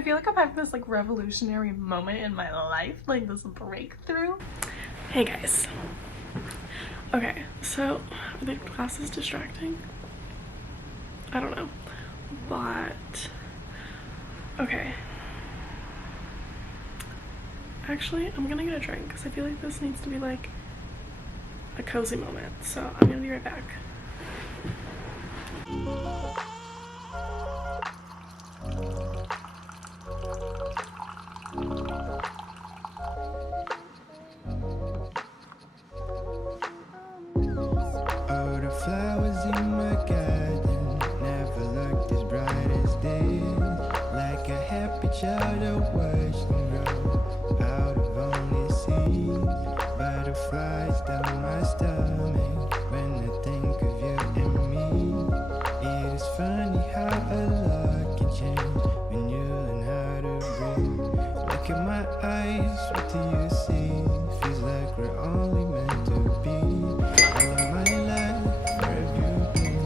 I feel like I'm having this like revolutionary moment in my life, like this breakthrough. Hey guys. Okay, so are the glasses distracting? I don't know, but okay. Actually, I'm gonna get a drink because I feel like this needs to be like a cozy moment. So I'm gonna be right back. All the flowers in my garden never looked as bright as this. Like a happy child I watched them grow out of only seeds. Butterflies down my stomach when I think of you and me. It is funny how a lot can change when you learn how to breathe. Look at my eyes, what do you see? Feels like we're only meant to be. All my life, where have you been?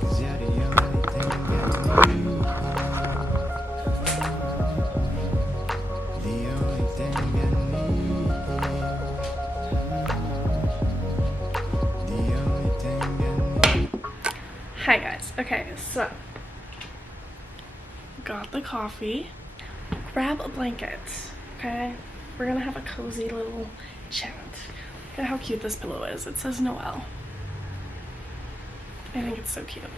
'Cause you're the only thing I need. The only thing I need. The only thing I need. Hi guys. Okay, so got the coffee. Grab a blanket, okay? We're gonna have a cozy little chat. Look at how cute this pillow is. It says Noel. I think it's so cute.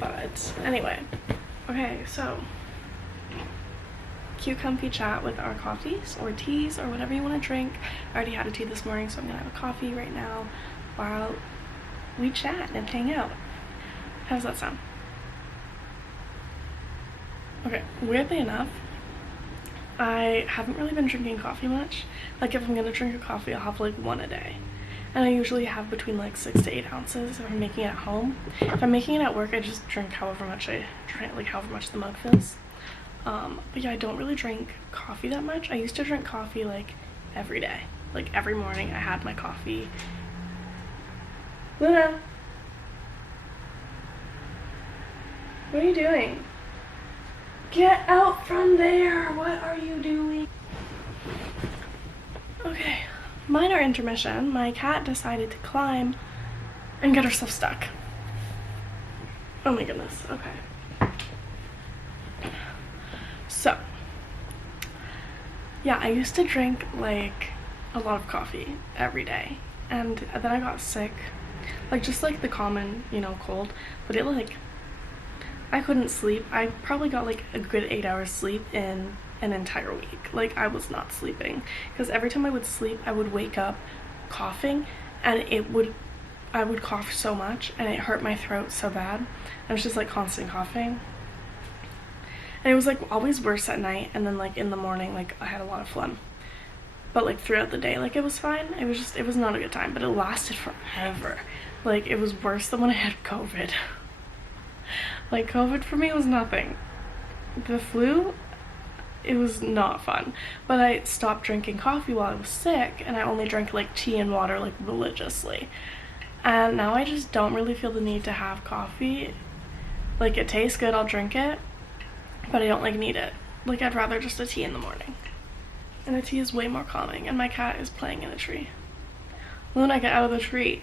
But anyway, okay, so cute comfy chat with our coffees or teas or whatever you want to drink. I already had a tea this morning, so I'm gonna have a coffee right now while we chat and hang out. How does that sound? Okay, weirdly enough, I haven't really been drinking coffee much. Like if I'm gonna drink a coffee, I'll have like one a day. And I usually have between like 6 to 8 ounces if I'm making it at home. If I'm making it at work, I just drink however much I drink, like however much the mug fills. But yeah, I don't really drink coffee that much. I used to drink coffee like every day. Like every morning I had my coffee. Luna! What are you doing? Get out from there! What are you doing? Okay, minor intermission. My cat decided to climb and get herself stuck. Oh my goodness, okay. So, yeah, I used to drink like a lot of coffee every day. And then I got sick. Like just like the common, you know, cold. But it like, I couldn't sleep. I probably got like a good 8 hours sleep in an entire week. Like I was not sleeping because every time I would sleep I would wake up coughing, and I would cough so much and it hurt my throat so bad. I was just like constant coughing, and it was like always worse at night, and then like in the morning like I had a lot of phlegm, but like throughout the day like it was fine. It was not a good time, but it lasted forever. Like it was worse than when I had COVID. Like COVID for me was nothing. The flu, it was not fun. But I stopped drinking coffee while I was sick, and I only drank like tea and water like religiously. And now I just don't really feel the need to have coffee. Like it tastes good, I'll drink it, but I don't like need it. Like I'd rather just a tea in the morning. And a tea is way more calming, and my cat is playing in a tree. Luna, get out of the tree.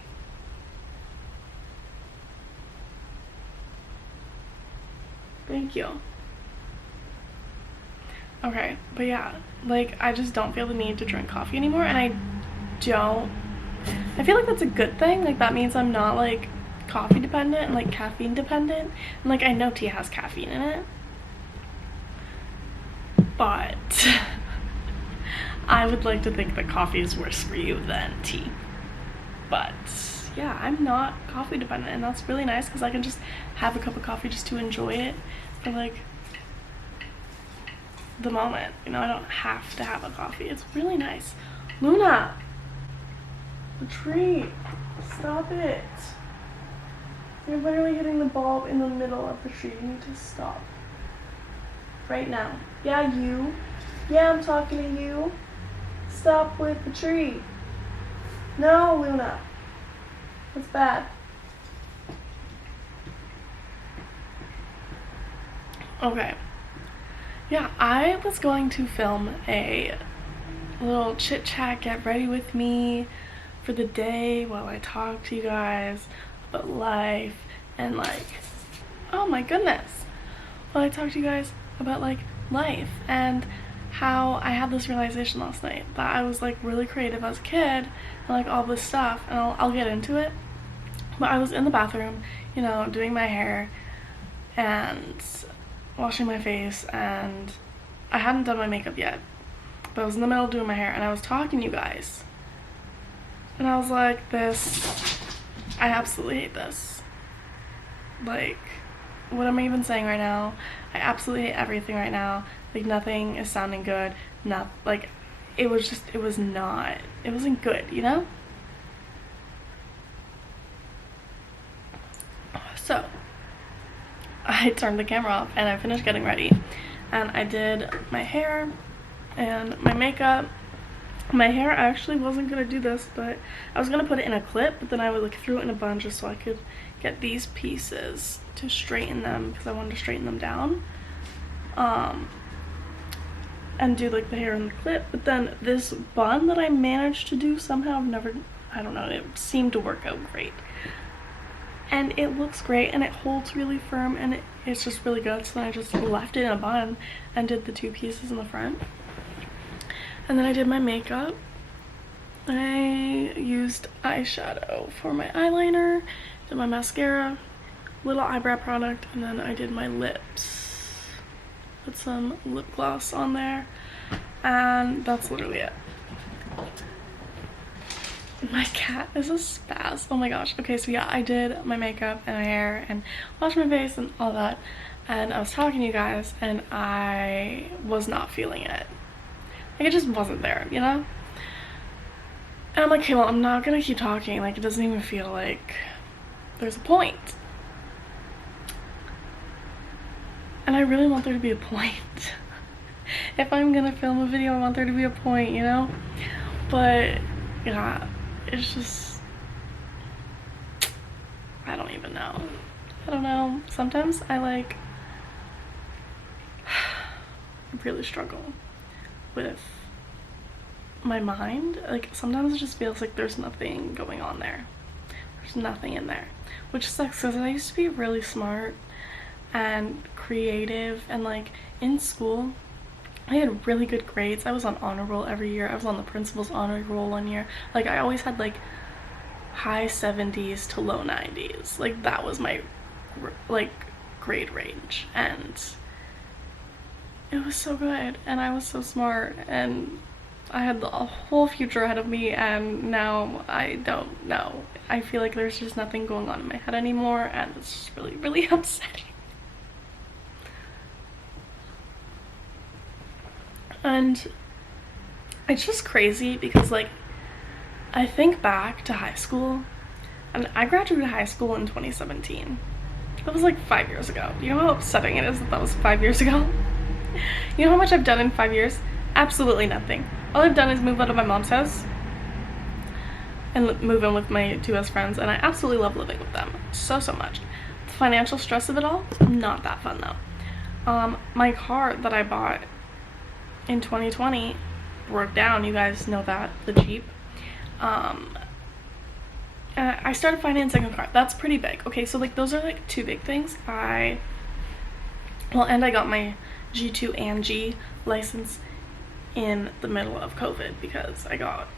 Thank you. Okay, but yeah, like I just don't feel the need to drink coffee anymore, and I feel like that's a good thing. Like that means I'm not like coffee dependent and like caffeine dependent. And like I know tea has caffeine in it, but I would like to think that coffee is worse for you than tea. But yeah, I'm not coffee dependent, and that's really nice because I can just have a cup of coffee just to enjoy it for like the moment, you know. I don't have to have a coffee. It's really nice. Luna, the tree, stop it. You're literally hitting the bulb in the middle of the tree. You need to stop right now. Yeah, you. Yeah, I'm talking to you. Stop with the tree. No, Luna, that's bad. Okay. yeah, I was going to film a little chit chat, get ready with me for the day while I talk to you guys about life and like, oh my goodness, while I talk to you guys about like life and how I had this realization last night that I was like really creative as a kid and like all this stuff, and I'll get into it. But I was in the bathroom, you know, doing my hair and washing my face, and I hadn't done my makeup yet, but I was in the middle of doing my hair and I was talking to you guys. And I was like, I absolutely hate this. Like, what am I even saying right now? I absolutely hate everything right now. Like, nothing is sounding good. Not, like, it wasn't good, you know? So, I turned the camera off and I finished getting ready. And I did my hair and my makeup. My hair, I actually wasn't gonna do this, but I was gonna put it in a clip, but then I would like throw it in a bun just so I could get these pieces to straighten them, because I wanted to straighten them down. And do like the hair in the clip. But then this bun that I managed to do somehow, I don't know, it seemed to work out great. And it looks great and it holds really firm and it's just really good. So then I just left it in a bun and did the two pieces in the front. And then I did my makeup. I used eyeshadow for my eyeliner, did my mascara, little eyebrow product, and then I did my lips. Put some lip gloss on there, and that's literally it. My cat is a spaz. Oh my gosh. Okay, so yeah, I did my makeup and my hair and washed my face and all that, and I was talking to you guys and I was not feeling it. Like, it just wasn't there, you know? And I'm like, okay, well, I'm not gonna keep talking. Like, it doesn't even feel like there's a point. And I really want there to be a point. If I'm gonna film a video, I want there to be a point, you know? But yeah, it's just, I don't even know. I don't know. Sometimes I really struggle with my mind. Like, sometimes it just feels like there's nothing going on there. There's nothing in there, which sucks because I used to be really smart and creative, and like in school I had really good grades. I was on honor roll every year. I was on the principal's honor roll one year. Like, I always had like high 70s to low 90s. Like, that was my like grade range, and it was so good and I was so smart and I had a whole future ahead of me, and now I don't know. I feel like there's just nothing going on in my head anymore, and it's just really, really upsetting. And it's just crazy because, like, I think back to high school, and I graduated high school in 2017. That was like 5 years ago. You know how upsetting it is that that was 5 years ago? You know how much I've done in 5 years? Absolutely nothing. All I've done is move out of my mom's house and move in with my two best friends, and I absolutely love living with them so much. The financial stress of it all, not that fun though. My car that I bought in 2020 broke down. You guys know that, the Jeep. I started financing a car. That's pretty big. Okay, so like those are like two big things. And I got my G2 and G license in the middle of COVID, because I got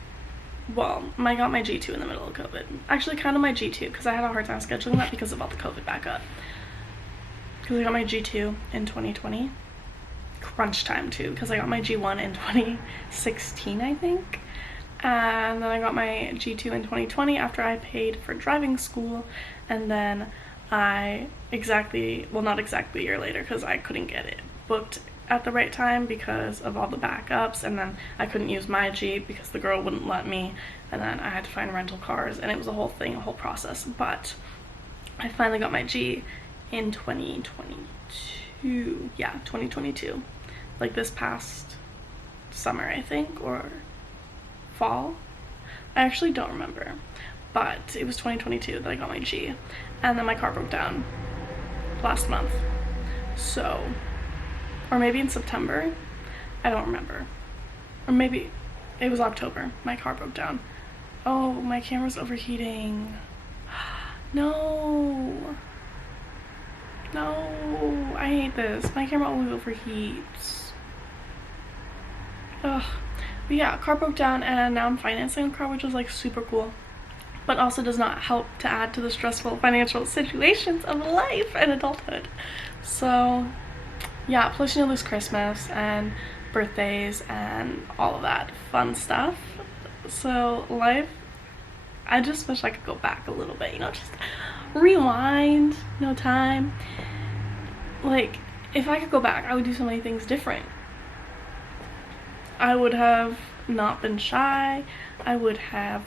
my G2 in the middle of COVID. Actually, kind of my G2, because I had a hard time scheduling that because of all the COVID backup. Because I got my G2 in 2020. Crunch time too, because I got my G1 in 2016, I think. And then I got my G2 in 2020 after I paid for driving school. And then not exactly a year later, because I couldn't get it booked at the right time because of all the backups, and then I couldn't use my Jeep because the girl wouldn't let me, and then I had to find rental cars, and it was a whole thing, a whole process. But I finally got my G in 2022. Yeah, 2022. Like this past summer, I think, or fall. I actually don't remember, but it was 2022 that I got my G, and then my car broke down last month. So or maybe in September. I don't remember. Or maybe it was October. My car broke down. Oh, my camera's overheating. No. No, I hate this. My camera always overheats. Ugh. But yeah, car broke down and now I'm financing a car, which is like super cool. But also does not help to add to the stressful financial situations of life and adulthood. So yeah, plus you know there's Christmas and birthdays and all of that fun stuff. So life, I just wish I could go back a little bit, you know, just rewind, no time. Like, if I could go back, I would do so many things different. I would have not been shy. I would have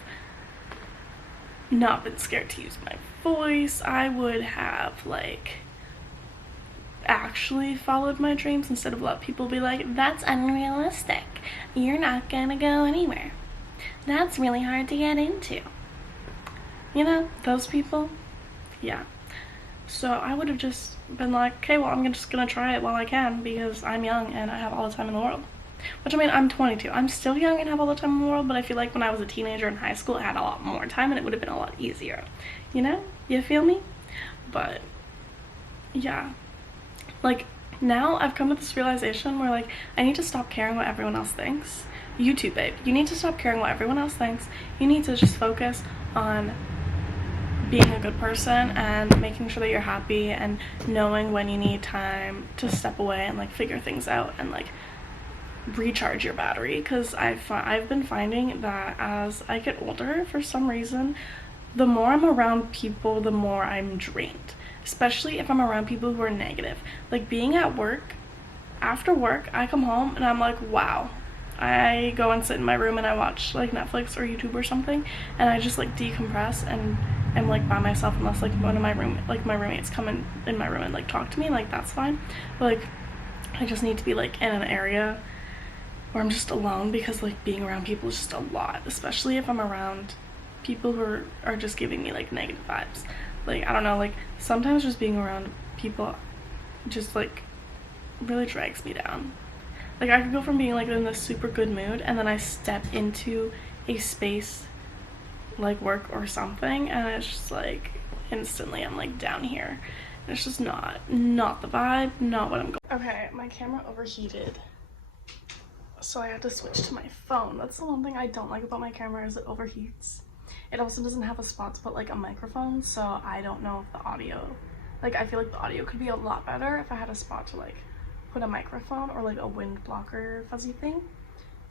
not been scared to use my voice. I would have, like, actually followed my dreams instead of let people be like, that's unrealistic. You're not gonna go anywhere. That's really hard to get into. You know, those people? Yeah. So I would have just been like, okay, well, I'm just gonna try it while I can because I'm young and I have all the time in the world. Which, I mean, I'm 22. I'm still young and have all the time in the world, but I feel like when I was a teenager in high school, I had a lot more time and it would have been a lot easier. You know? You feel me? But, yeah. Like, now I've come to this realization where, like, I need to stop caring what everyone else thinks. You too, babe. You need to stop caring what everyone else thinks. You need to just focus on being a good person and making sure that you're happy and knowing when you need time to step away and, like, figure things out and, like, recharge your battery. Because I've been finding that as I get older, for some reason, the more I'm around people, the more I'm drained. Especially if I'm around people who are negative. Like, being at work, after work, I come home and I'm like, wow. I go and sit in my room and I watch, like, Netflix or YouTube or something, and I just, like, decompress and am, like, by myself unless, like, one of my roommates come in my room and, like, talk to me. Like, that's fine. But, like, I just need to be, like, in an area where I'm just alone because, like, being around people is just a lot, especially if I'm around people who are just giving me, like, negative vibes. Like, I don't know, like, sometimes just being around people just, like, really drags me down. Like, I could go from being, like, in this super good mood and then I step into a space like work or something and it's just, like, instantly I'm, like, down here. And it's just not the vibe, not what I'm going. Okay, my camera overheated, so I had to switch to my phone. That's the one thing I don't like about my camera, is it overheats. It also doesn't have a spot to put, like, a microphone, so I don't know if the audio, like, I feel like the audio could be a lot better if I had a spot to, like, put a microphone or, like, a wind blocker fuzzy thing,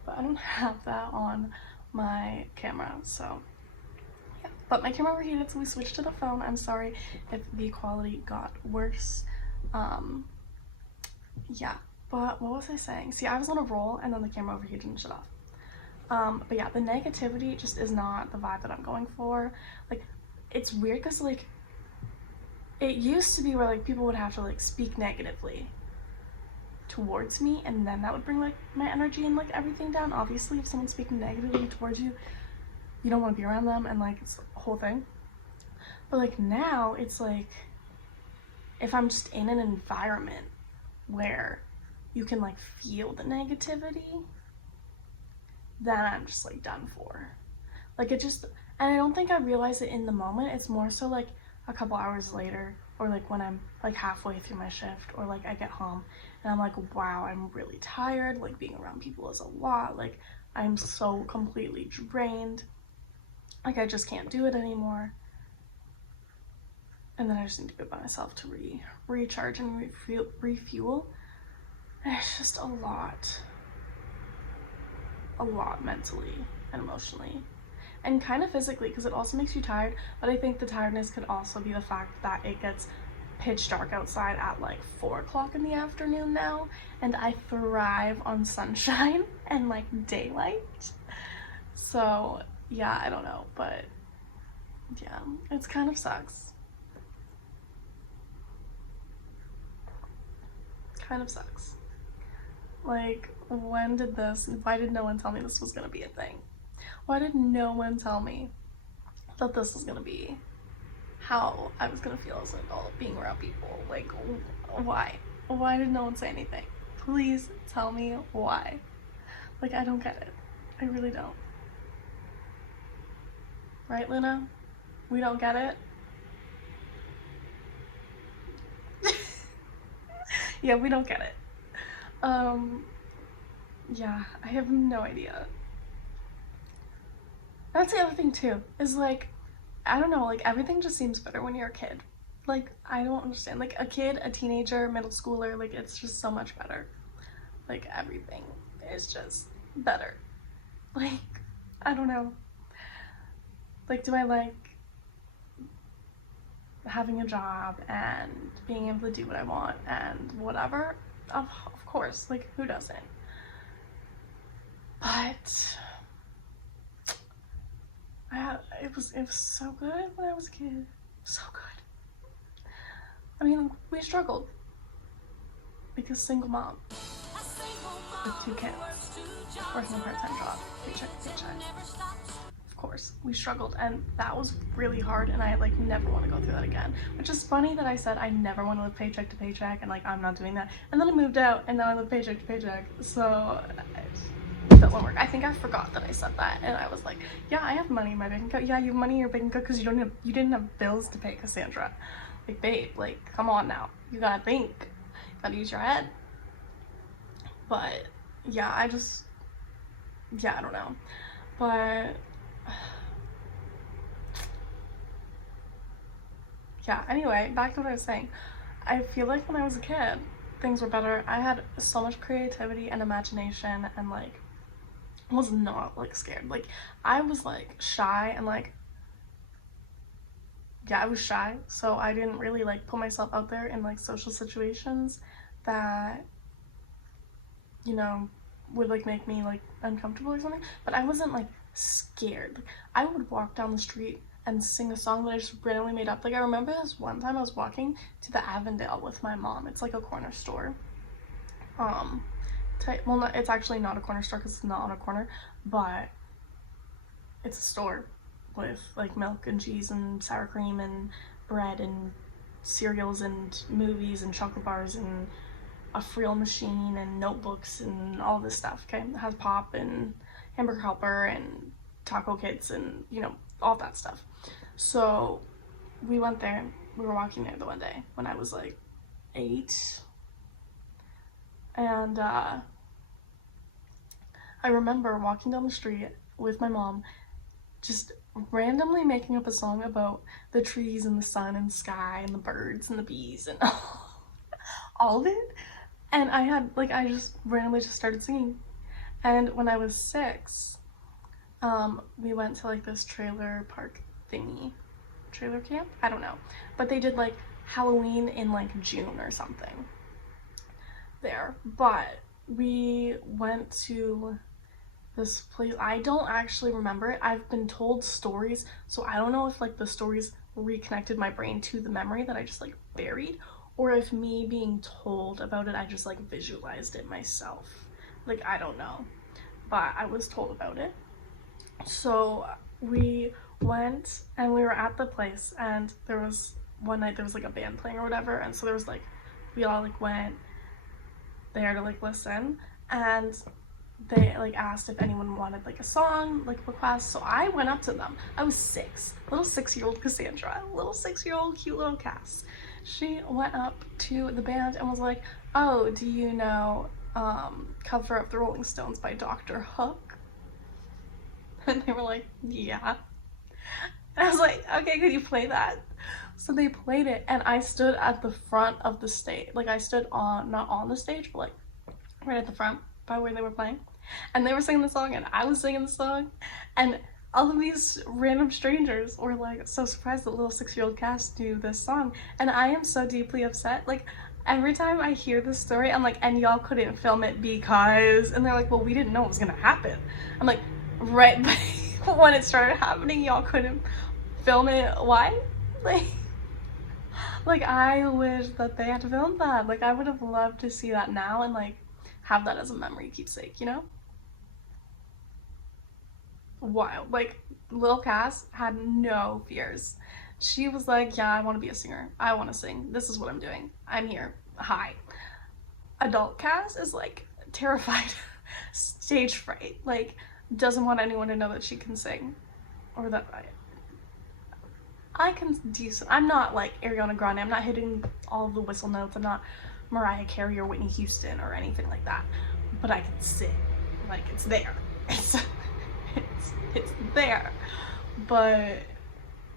but I don't have that on my camera, so yeah. But my camera overheated, so we switched to the phone. I'm sorry if the quality got worse. Yeah, but what was I saying? See, I was on a roll and then the camera overheated and shut off. But yeah, the negativity just is not the vibe that I'm going for. Like, it's weird because, like, it used to be where, like, people would have to, like, speak negatively towards me and then that would bring, like, my energy and, like, everything down. Obviously, if someone's speaking negatively towards you, you don't want to be around them and, like, it's a whole thing. But, like, now it's like, if I'm just in an environment where you can, like, feel the negativity, then I'm just, like, done for. Like, it just, and I don't think I realize it in the moment. It's more so, like, a couple hours later, or, like, when I'm, like, halfway through my shift, or, like, I get home and I'm like, wow, I'm really tired. Like, being around people is a lot. Like, I'm so completely drained. Like, I just can't do it anymore. And then I just need to be by myself to recharge and refuel. And it's just a lot mentally and emotionally. And kind of physically, because it also makes you tired. But I think the tiredness could also be the fact that it gets pitch dark outside at, like, 4 o'clock in the afternoon now. And I thrive on sunshine and, like, daylight. So, yeah, I don't know. But, yeah, it's kind of sucks. Kind of sucks. Like, why did no one tell me this was gonna be a thing? Why did no one tell me that this was gonna be how I was gonna feel as an adult being around people? Like, why did no one say anything? Please tell me why. Like, I don't get it. I really don't. Right, Luna? We don't get it? Yeah, we don't get it. Yeah, I have no idea. That's the other thing too, is like, I don't know, like everything just seems better when you're a kid. Like, I don't understand. Like a kid, a teenager, middle schooler, like it's just so much better. Like everything is just better. Like, I don't know. Like, do I like having a job and being able to do what I want and whatever? Of course, like who doesn't? But it was so good when I was a kid. So good. I mean, we struggled because single mom with 2 kids, working a part-time job, paycheck to paycheck. Of course, we struggled, and that was really hard, and I like never want to go through that again. Which is funny that I said I never want to live paycheck to paycheck, and like I'm not doing that. And then I moved out, and now I live paycheck to paycheck. So it doesn't work. I think I forgot that I said that, and I was like, yeah, I have money in my bank account. Yeah, you have money in your bank account because you didn't have bills to pay, Cassandra. Like, babe, like come on now. You gotta think. You gotta use your head. But yeah, I don't know. But yeah, anyway, back to what I was saying. I feel like when I was a kid, things were better. I had so much creativity and imagination, and like was not like scared. Like I was like shy, and like yeah, I was shy, so I didn't really like put myself out there in like social situations that, you know, would like make me like uncomfortable or something. But I wasn't like scared. Like, I would walk down the street and sing a song that I just randomly made up. Like I remember this one time I was walking to the Avondale with my mom. It's like a corner store. Well, not, it's actually not a corner store because it's not on a corner, but it's a store with like milk and cheese and sour cream and bread and cereals and movies and chocolate bars and a frill machine and notebooks and all this stuff. Okay, it has pop and hamburger helper and taco kits and, you know, all that stuff. So we went there. We were walking there the one day when I was like 8, and I remember walking down the street with my mom, just randomly making up a song about the trees and the sun and sky and the birds and the bees and all of it. And I just randomly just started singing. And when I was 6, we went to like this trailer park thingy, trailer camp, I don't know, but they did like Halloween in like June or something there. But we went to this place. I don't actually remember it. I've been told stories, so I don't know if like the stories reconnected my brain to the memory that I just like buried, or if me being told about it I just like visualized it myself. Like I don't know, but I was told about it. So we went and we were at the place, and there was one night there was like a band playing or whatever, and so there was like we all like went there to like listen, and they like asked if anyone wanted like a song like request. So I went up to them. I was 6, little 6-year-old Cassandra, little 6-year-old cute little Cass. She went up to the band and was like, oh, do you know Cover Up the Rolling Stones by Dr. Hook? And they were like, yeah. And I was like, okay, could you play that? So they played it, and I stood at the front of the stage. Like I stood on, not on the stage, but like right at the front by where they were playing. And they were singing the song, and I was singing the song, and all of these random strangers were like so surprised that little 6-year-old Cass knew this song. And I am so deeply upset. Like every time I hear this story, I'm like, and y'all couldn't film it because, and they're like, well, we didn't know it was gonna happen. I'm like, right, but when it started happening, y'all couldn't film it. Why? Like I wish that they had filmed that. Like I would have loved to see that now and like have that as a memory keepsake, you know? Wild. Like Lil Cass had no fears. She was like, yeah, I want to be a singer. I want to sing. This is what I'm doing. I'm here. Hi. adult Cass is like terrified, stage fright, like doesn't want anyone to know that she can sing or that I can decent. I'm not like Ariana Grande. I'm not hitting all of the whistle notes. I'm not Mariah Carey or Whitney Houston or anything like that. But I can sing. Like it's there. It's there. But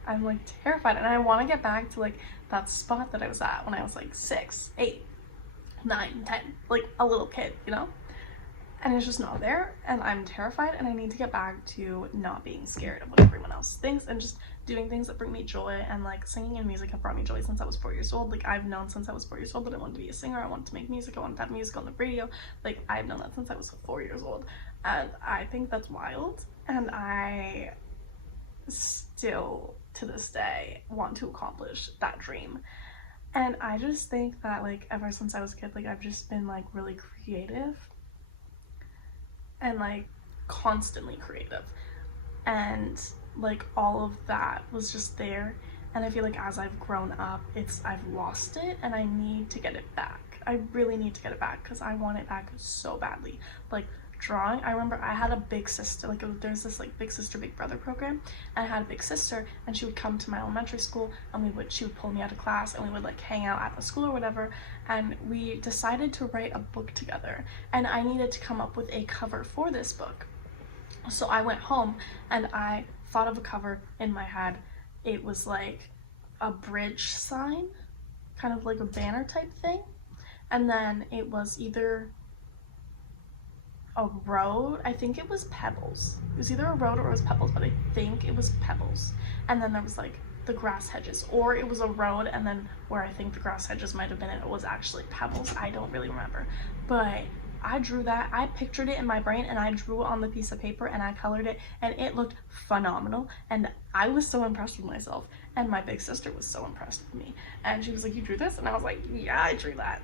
I'm like terrified, and I want to get back to like that spot that I was at when I was like 6, 8, 9, 10, like a little kid, you know? And it's just not there, and I'm terrified, and I need to get back to not being scared of what everyone else thinks and just doing things that bring me joy. And like singing and music have brought me joy since I was 4 years old. Like I've known since I was 4 years old that I wanted to be a singer. I wanted to make music. I wanted to have music on the radio. Like I've known that since I was 4 years old, and I think that's wild. And I still to this day want to accomplish that dream. And I just think that like ever since I was a kid, like I've just been like really creative and like constantly creative, and like all of that was just there. And I feel like as I've grown up, I've lost it, and I need to get it back. I really need to get it back because I want it back so badly. Like drawing, I remember I had a big sister, like there's this like big sister big brother program, and I had a big sister, and she would come to my elementary school, and she would pull me out of class, and we would like hang out at the school or whatever, and we decided to write a book together, and I needed to come up with a cover for this book. So I went home and I thought of a cover in my head. It was like a bridge sign, kind of like a banner type thing, and then it was either a road, I think it was pebbles. It was either a road or it was pebbles, but I think it was pebbles. And then there was like the grass hedges, or it was a road, and then where I think the grass hedges might have been, it was actually pebbles. I don't really remember, but I drew that. I pictured it in my brain, and I drew it on the piece of paper, and I colored it, and it looked phenomenal. And I was so impressed with myself, and my big sister was so impressed with me, and she was like, "You drew this?" And I was like, "Yeah, I drew that.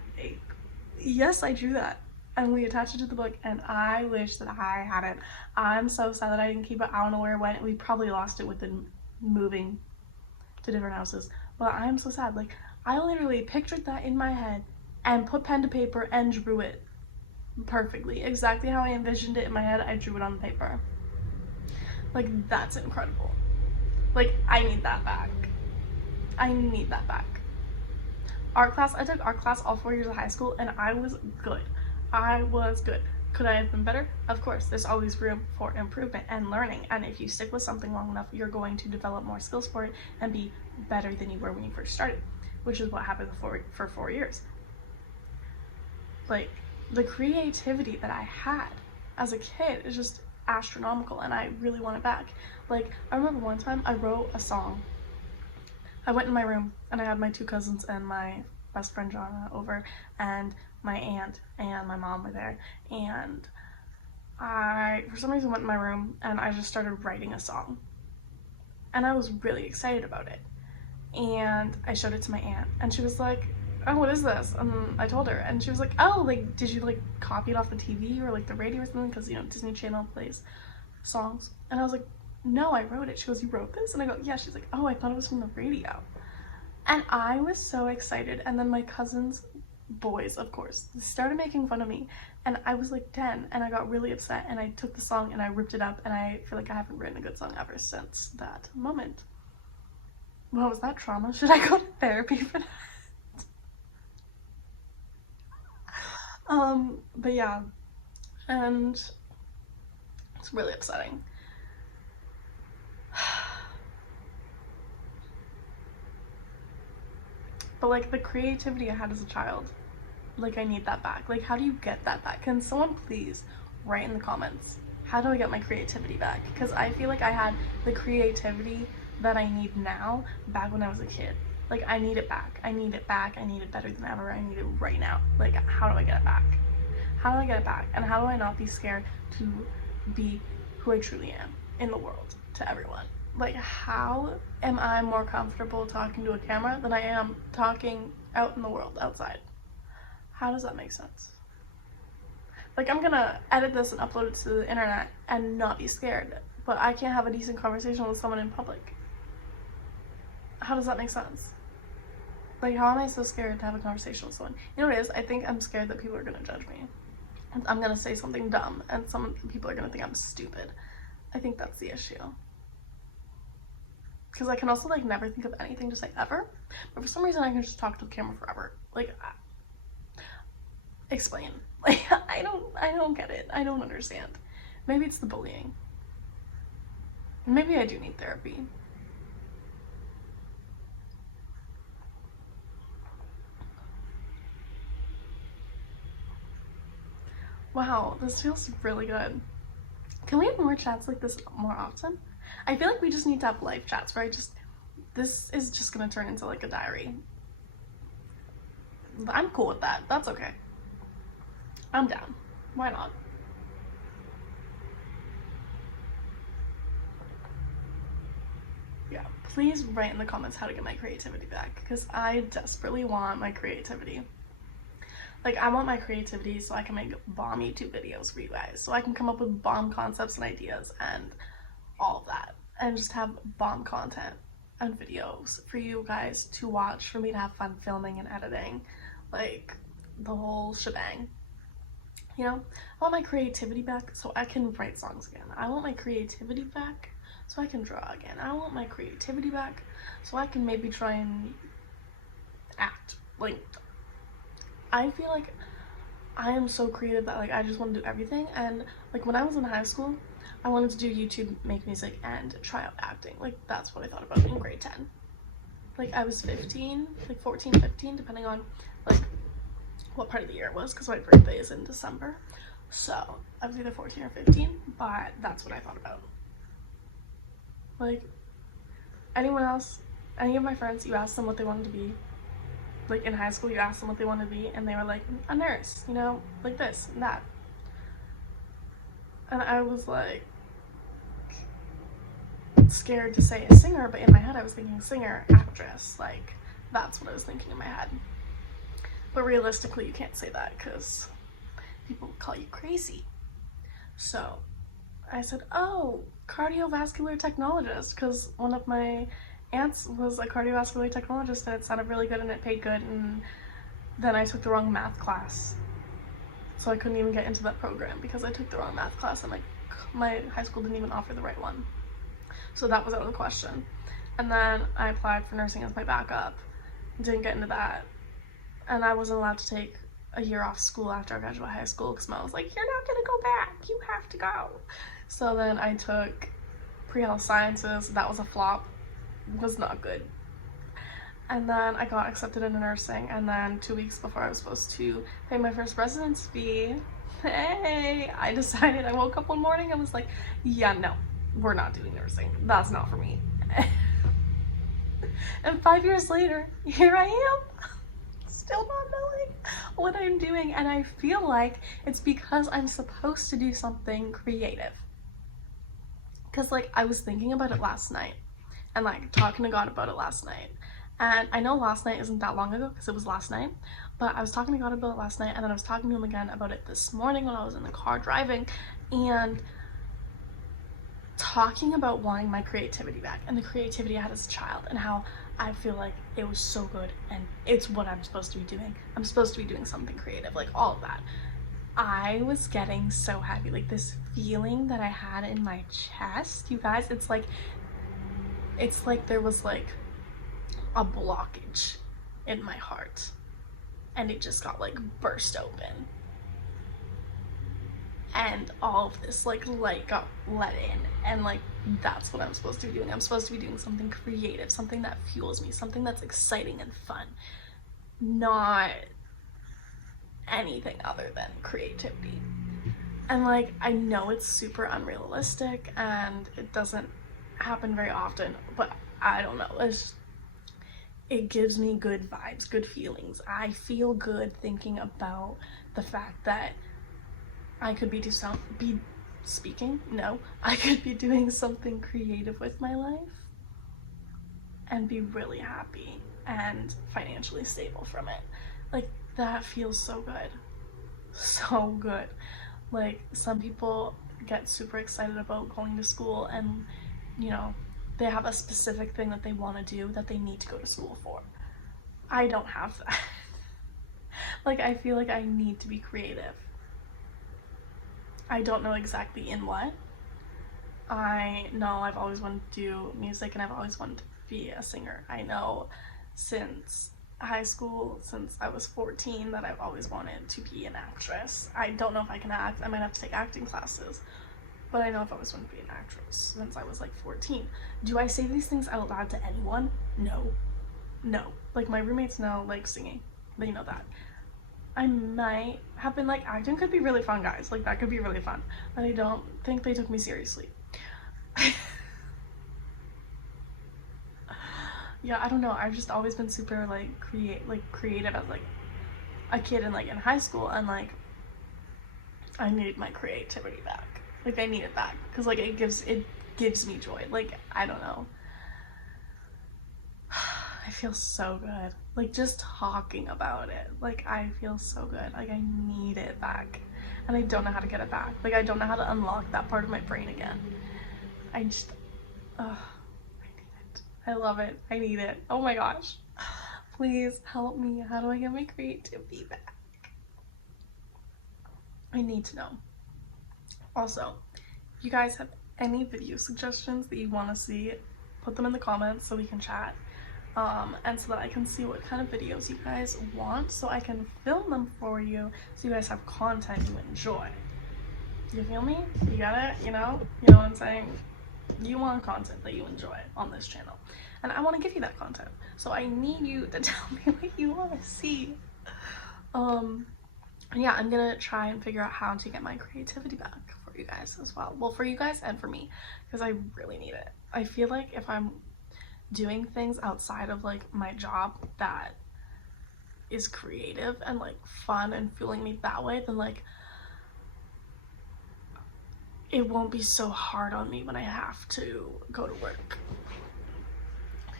Yes, I drew that." And we attached it to the book, and I wish that I had it. I'm so sad that I didn't keep it. I don't know where it went. We probably lost it within moving to different houses, but I am so sad. Like I literally pictured that in my head and put pen to paper and drew it perfectly, exactly how I envisioned it in my head. I drew it on the paper. Like that's incredible. Like I need that back. I need that back. Art class, I took art class all 4 years of high school, and I was good. I was good. Could I have been better? Of course. There's always room for improvement and learning, and if you stick with something long enough, you're going to develop more skills for it and be better than you were when you first started, which is what happened for 4 years. Like the creativity that I had as a kid is just astronomical, and I really want it back. Like I remember one time I wrote a song. I went in my room, and I had my 2 cousins and my best friend Jana over, and my aunt and my mom were there, and I for some reason went in my room and I just started writing a song, and I was really excited about it, and I showed it to my aunt, and she was like, "Oh, what is this?" And I told her, and she was like, "Oh, like did you like copy it off the TV or like the radio or something, because you know Disney Channel plays songs?" And I was like, "No, I wrote it." She goes, "You wrote this?" And I go, "Yeah." She's like, "Oh, I thought it was from the radio." And I was so excited, and then my cousins, boys of course, started making fun of me, and I was like 10, and I got really upset, and I took the song and I ripped it up, and I feel like I haven't written a good song ever since that moment. What was that, trauma? Should I go to therapy for that? But yeah, and it's really upsetting. But like the creativity I had as a child, like I need that back. Like how do you get that back? Can someone please write in the comments, how do I get my creativity back? Because I feel like I had the creativity that I need now back when I was a kid. Like I need it back. I need it back. I need it better than ever. I need it right now. Like how do I get it back? How do I get it back? And how do I not be scared to be who I truly am in the world to everyone? Like how am I more comfortable talking to a camera than I am talking out in the world outside? How does that make sense? Like I'm gonna edit this and upload it to the internet and not be scared, but I can't have a decent conversation with someone in public. How does that make sense? Like, how am I so scared to have a conversation with someone? You know what it is? I think I'm scared that people are gonna judge me. I'm gonna say something dumb and some people are gonna think I'm stupid. I think that's the issue. Because I can also like never think of anything to say ever, but for some reason I can just talk to the camera forever. Like, explain. Like, I don't get it. I don't understand. Maybe it's the bullying. Maybe I do need therapy. Wow, this feels really good. Can we have more chats like this more often? I feel like we just need to have live chats where this is just gonna turn into like a diary. I'm cool with that. That's okay. I'm down. Why not? Yeah, please write in the comments how to get my creativity back, because I desperately want my creativity. Like, I want my creativity so I can make bomb YouTube videos for you guys, so I can come up with bomb concepts and ideas and all of that, and just have bomb content and videos for you guys to watch, for me to have fun filming and editing, like the whole shebang. You know, I want my creativity back so I can write songs again. I want my creativity back so I can draw again. I want my creativity back so I can maybe try and act. Like, I feel like I am so creative that like I just want to do everything. And like when I was in high school, I wanted to do YouTube, make music, and try out acting. Like, that's what I thought about in grade 10. Like, I was 15, like 14, 15, depending on like what part of the year it was, because my birthday is in December. So I was either 14 or 15, but that's what I thought about. Like, anyone else, any of my friends, you ask them what they wanted to be. Like, in high school, you asked them what they wanted to be, and they were like, a nurse, you know, like this and that. And I was like scared to say a singer, but in my head I was thinking singer, actress. Like, that's what I was thinking in my head. But realistically, you can't say that because people will call you crazy. So I said, oh, cardiovascular technologist, because one of my aunts was a cardiovascular technologist and it sounded really good and it paid good. And then I took the wrong math class, so I couldn't even get into that program because I took the wrong math class, and like my high school didn't even offer the right one. So that was out of the question. And then I applied for nursing as my backup, didn't get into that, and I wasn't allowed to take a year off school after I graduated high school because mom was like, you're not gonna go back, you have to go. So then I took pre-health sciences. That was a flop, was not good. And then I got accepted into nursing, and then 2 weeks before I was supposed to pay my first residence fee, hey, I decided, I woke up one morning and was like, yeah, no, we're not doing nursing, that's not for me. And 5 years later, here I am, still not knowing what I'm doing. And I feel like it's because I'm supposed to do something creative. Because like I was thinking about it last night and like talking to God about it last night. And I know last night isn't that long ago because it was last night, but I was talking to God about it last night, and then I was talking to him again about it this morning when I was in the car driving, and talking about wanting my creativity back and the creativity I had as a child, and how I feel like it was so good and it's what I'm supposed to be doing. I'm supposed to be doing something creative, like all of that. I was getting so happy, like this feeling that I had in my chest, you guys, it's like there was like a blockage in my heart and it just got like burst open, and all of this like light got let in, and like that's what I'm supposed to be doing. I'm supposed to be doing something creative, something that fuels me, something that's exciting and fun, not anything other than creativity. And like I know it's super unrealistic and it doesn't happen very often, but I don't know, it gives me good vibes, good feelings. I feel good thinking about the fact that I could I could be doing something creative with my life and be really happy and financially stable from it. Like, that feels so good. So good. Like, some people get super excited about going to school and, you know, they have a specific thing that they want to do that they need to go to school for. I don't have that. Like, I feel like I need to be creative. I don't know exactly in what. I know I've always wanted to do music and I've always wanted to be a singer. I know since high school, since I was 14, that I've always wanted to be an actress. I don't know if I can act. I might have to take acting classes. But I know I've always wanted to be an actress since I was like 14. Do I say these things out loud to anyone? No. No. Like, my roommates know, like, singing. They know that. I might have been like, acting could be really fun, guys. Like, that could be really fun. But I don't think they took me seriously. Yeah, I don't know. I've just always been super like creative as like a kid and like in high school, and like I need my creativity back. Like, I need it back because like it gives me joy. Like, I don't know. I feel so good. Like, just talking about it. Like, I feel so good. Like, I need it back. And I don't know how to get it back. Like, I don't know how to unlock that part of my brain again. I just, I need it. I love it. I need it. Oh my gosh. Please help me. How do I get my creativity back? I need to know. Also, if you guys have any video suggestions that you want to see, put them in the comments so we can chat. And so that I can see what kind of videos you guys want, so I can film them for you, so you guys have content you enjoy. You feel me? You got it? You know what I'm saying? You want content that you enjoy on this channel, and I want to give you that content, so I need you to tell me what you want to see. Yeah, I'm gonna try and figure out how to get my creativity back for you guys as well. Well, for you guys and for me, because I really need it. I feel like if I'm doing things outside of like my job that is creative and like fun and fueling me that way, then like it won't be so hard on me when I have to go to work.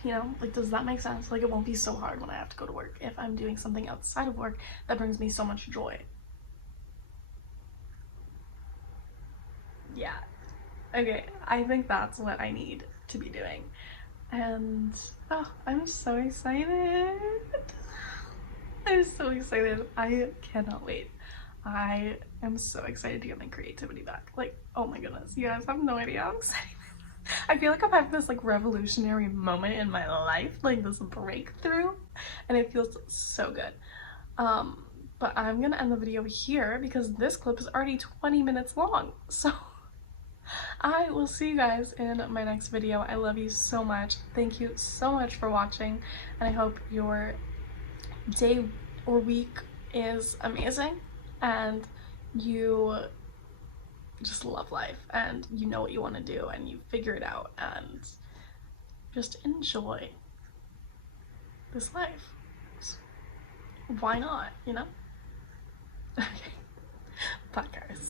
You know, like, does that make sense? Like, it won't be so hard when I have to go to work if I'm doing something outside of work that brings me so much joy. Yeah. Okay, I think that's what I need to be doing. And oh, I'm so excited. I'm so excited. I cannot wait. I am so excited to get my creativity back. Like, oh my goodness, you guys have no idea how excited. I feel like I'm having this like revolutionary moment in my life, like this breakthrough, and it feels so good. But I'm gonna end the video here because this clip is already 20 minutes long. So I will see you guys in my next video. I love you so much. Thank you so much for watching, and I hope your day or week is amazing and you just love life and you know what you want to do and you figure it out and just enjoy this life. Why not, you know? Okay. Bye, guys.